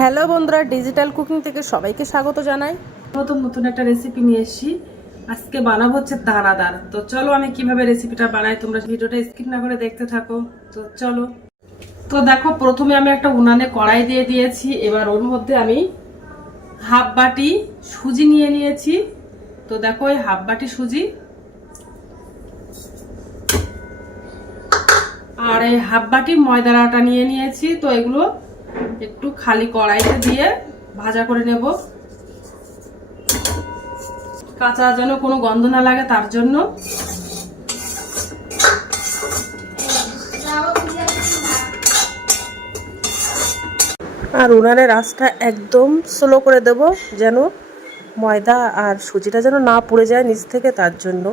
Hello বন্ধুরা, digital cooking থেকে সবাইকে স্বাগত জানাই। নতুন একটা রেসিপি নিয়ে এসেছি। আজকে বানাবো হচ্ছে দানাদার। তো চলো আমি কিভাবে রেসিপিটা বানাই, তোমরা ভিডিওটা স্কিপ না করে দেখতে থাকো। তো চলো। তো দেখো, প্রথমে আমি একটা উনানে কড়াই দিয়ে দিয়েছি। এবার ওর মধ্যে আমি হাফ বাটি সুজি নিয়ে নিয়েছি। তো দেখো, এই হাফ বাটি সুজি আর এই হাফ বাটি ময়দার আটা নিয়ে নিয়েছি। তো এগুলো একটু খালি কড়াইতে দিয়ে ভাজা করে নেব, কাঁচা যেন কোনো গন্ধ না লাগে তার জন্য। আর উনানের আঁচটা একদম স্লো করে দেব, যেন ময়দা আর সুজিটা যেন না পুড়ে যায় নিচ থেকে, তার জন্য।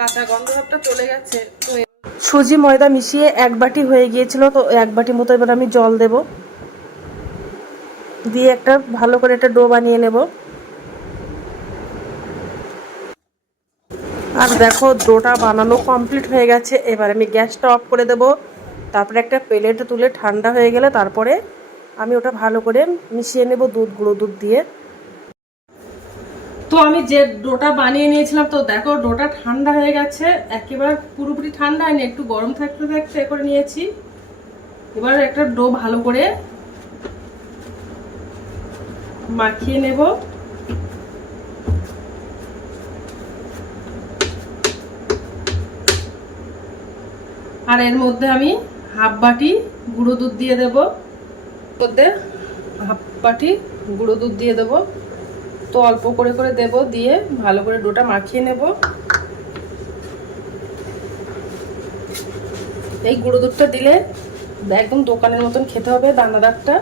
কাঁচা গন্ধটা চলে গেছে। তো সুজি ময়দা মিশিয়ে এক বাটি হয়ে গিয়েছিল। তো এক বাটি মতো এবার আমি জল দেব, দিয়ে একটা ভালো করে একটা ডো বানিয়ে নেব। আর দেখো, ডোটা বানানো কমপ্লিট হয়ে গেছে। এবার আমি গ্যাসটা অফ করে দেব। তারপরে একটা প্লেটে তুলে ঠান্ডা হয়ে গেলে তারপরে আমি ওটা ভালো করে মিশিয়ে নেব গুঁড়ো দুধ দিয়ে। তো আমি যে ডোটা বানিয়ে নিয়েছিলাম, তো দেখো ডোটা ঠান্ডা হয়ে গেছে, একেবারে পুরোপুরি ঠান্ডা হয়নি, একটু গরম থাকতে থাকতে করে নিয়েছি। এবার একটা ডো ভালো করে মাখিয়ে নেব। আর এর মধ্যে আমি হাফ বাটি গুঁড়ো দুধ দিয়ে দেব, মধ্যে হাফ বাটি গুঁড়ো দুধ দিয়ে দেব। তো অল্প করে করে দেব, দিয়ে ভালো করে ডোটা মাখিয়ে নেব। এই গুঁড়ো দুধটা দিলে একদম দোকানের মতন খেতে হবে দানাদারটা।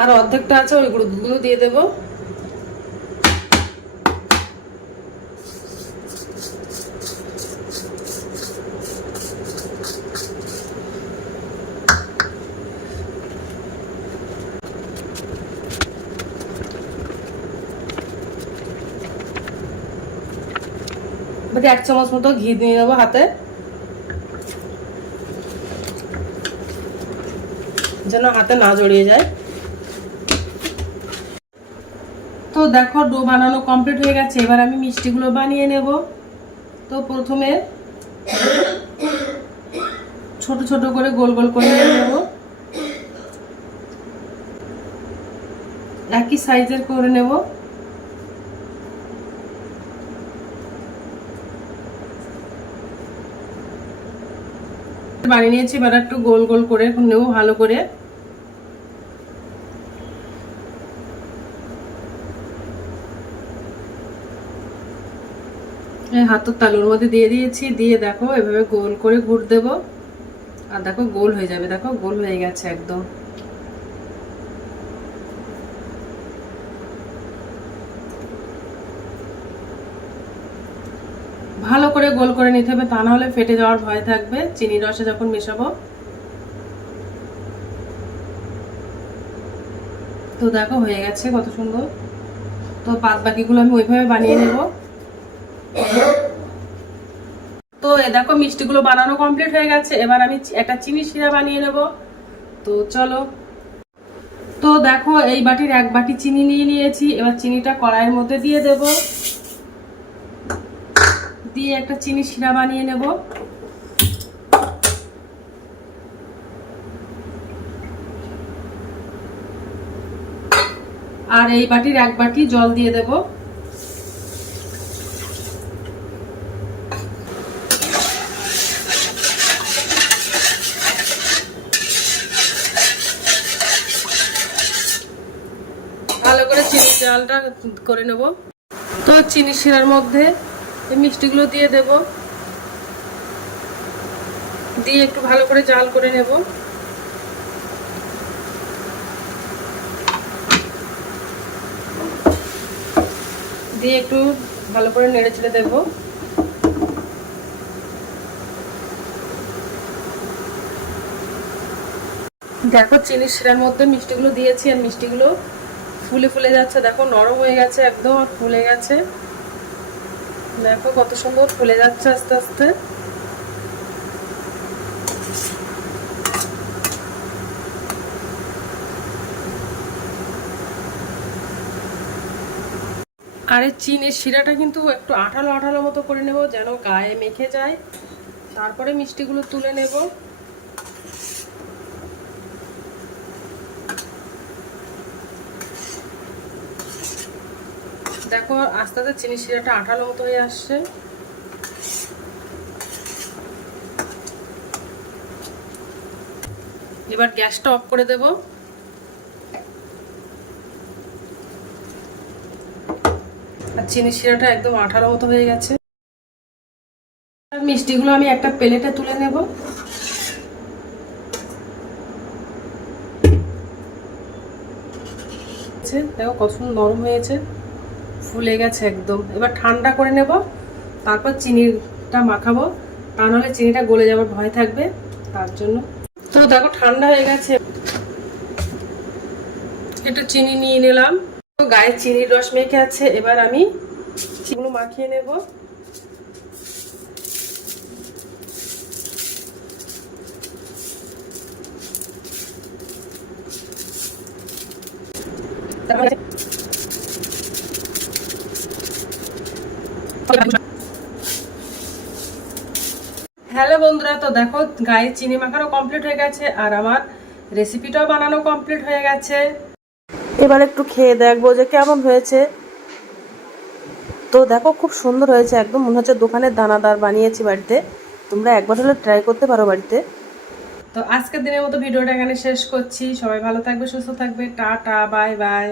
আর অর্ধেকটা আছে, ওই গুঁড়ো দুধগুলো দিয়ে দেবো। এক চামচ মতো ঘি দিয়ে নেবো হাতে, যেন হাতে না জড়িয়ে যায়। তো দেখো, ডো বানানো কমপ্লিট হয়ে গেছে। এবার আমি মিষ্টিগুলো বানিয়ে নেব। তো প্রথমে ছোট ছোট করে গোল গোল করে নেব, একই সাইজের করে নেব। বানিয়ে নিয়েছি, এবার একটু গোল গোল করে নেব ভালো করে। হাতের তালুর মধ্যে দিয়ে দিয়েছি, দিয়ে দেখো এভাবে গোল করে ঘুর দেব। আর দেখো গোল হয়ে যাবে, দেখো গোল হয়ে গেছে একদম। ভালো করে গোল করে নিতে হবে, তা না হলে ফেটে যাওয়ার ভয় থাকবে চিনির রসে যখন মেশাবো। তো দেখো হয়ে গেছে কত সুন্দর। তো বাদ বাকিগুলো আমি ওইভাবে বানিয়ে নেব। তো দেখো মিষ্টিগুলো বানানো কমপ্লিট হয়ে গেছে। এবার আমি একটা চিনি শিরা বানিয়ে নেব। তো চলো। তো দেখো, এই বাটির এক বাটি চিনি নিয়ে নিয়েছি। এবার চিনিটা কড়াইয়ের মধ্যে দিয়ে দেব, দিয়ে একটা চিনি শিরা বানিয়ে নেব। আর এই বাটির এক বাটি জল দিয়ে দেব। ভালো করে চিনি জালটা করে নেব। তো চিনি শিরার মধ্যে এই মিষ্টিগুলো দিয়ে দেব, দিয়ে একটু ভালো করে জাল করে নেব। দিয়ে একটু ভালো করে নেড়ে ছেড়ে দেবো। দেখো চিনির শিরার মধ্যে মিষ্টিগুলো দিয়েছি আর মিষ্টিগুলো ফুলে ফুলে যাচ্ছে। দেখো নরম হয়ে গেছে একদম আর ফুলে গেছে। দেখো কত সুন্দর ফুলে যাচ্ছে আস্তে আস্তে। আর এই চিনির শিরাটা কিন্তু একটু আঠালো আঠালো মতো করে নেব, যেন গায়ে মেখে যায়। তারপরে মিষ্টিগুলো তুলে নেব। দেখো আস্তে আস্তে চিনি শিরাটা আঠালো মতো হয়ে আসছে। এবার গ্যাসটা অফ করে দেব। আর চিনি শিরাটা একদম আঠালো মতো হয়ে গেছে। মিষ্টিগুলো আমি একটা প্লেটে তুলে নেব। দেখো কত সুন্দর নরম হয়েছে, ফুলে গেছে একদম। এবার ঠান্ডা করে নেব, তারপর চিনিটা মাখাবো, তা নাহলে চিনিটা গলে যাওয়ার ভয় থাকবে, তার জন্য। তো দেখো ঠান্ডা হয়ে গেছে। একটু চিনি নিয়ে নিলাম, গায়ে চিনির রস মেখে আছে। এবার আমি চিনিগুলো মাখিয়ে নেব। হ্যালো বন্ধুরা, তো দেখো গায়ে চিনি মাখানো কমপ্লিট হয়ে গেছে আর আমার রেসিপিটাও বানানো কমপ্লিট হয়ে গেছে। এবার একটু খেয়ে দেখবো যে কেমন হয়েছে। তো দেখো খুব সুন্দর হয়েছে, একদম মনে হচ্ছে দোকানের দানাদার বানিয়েছি বাড়িতে। তোমরা একবার হলে ট্রাই করতে পারো বাড়িতে। তো আজকের দিনের মতো ভিডিওটা এখানে শেষ করছি। সবাই ভালো থাকবে, সুস্থ থাকবে। Tata, bye bye.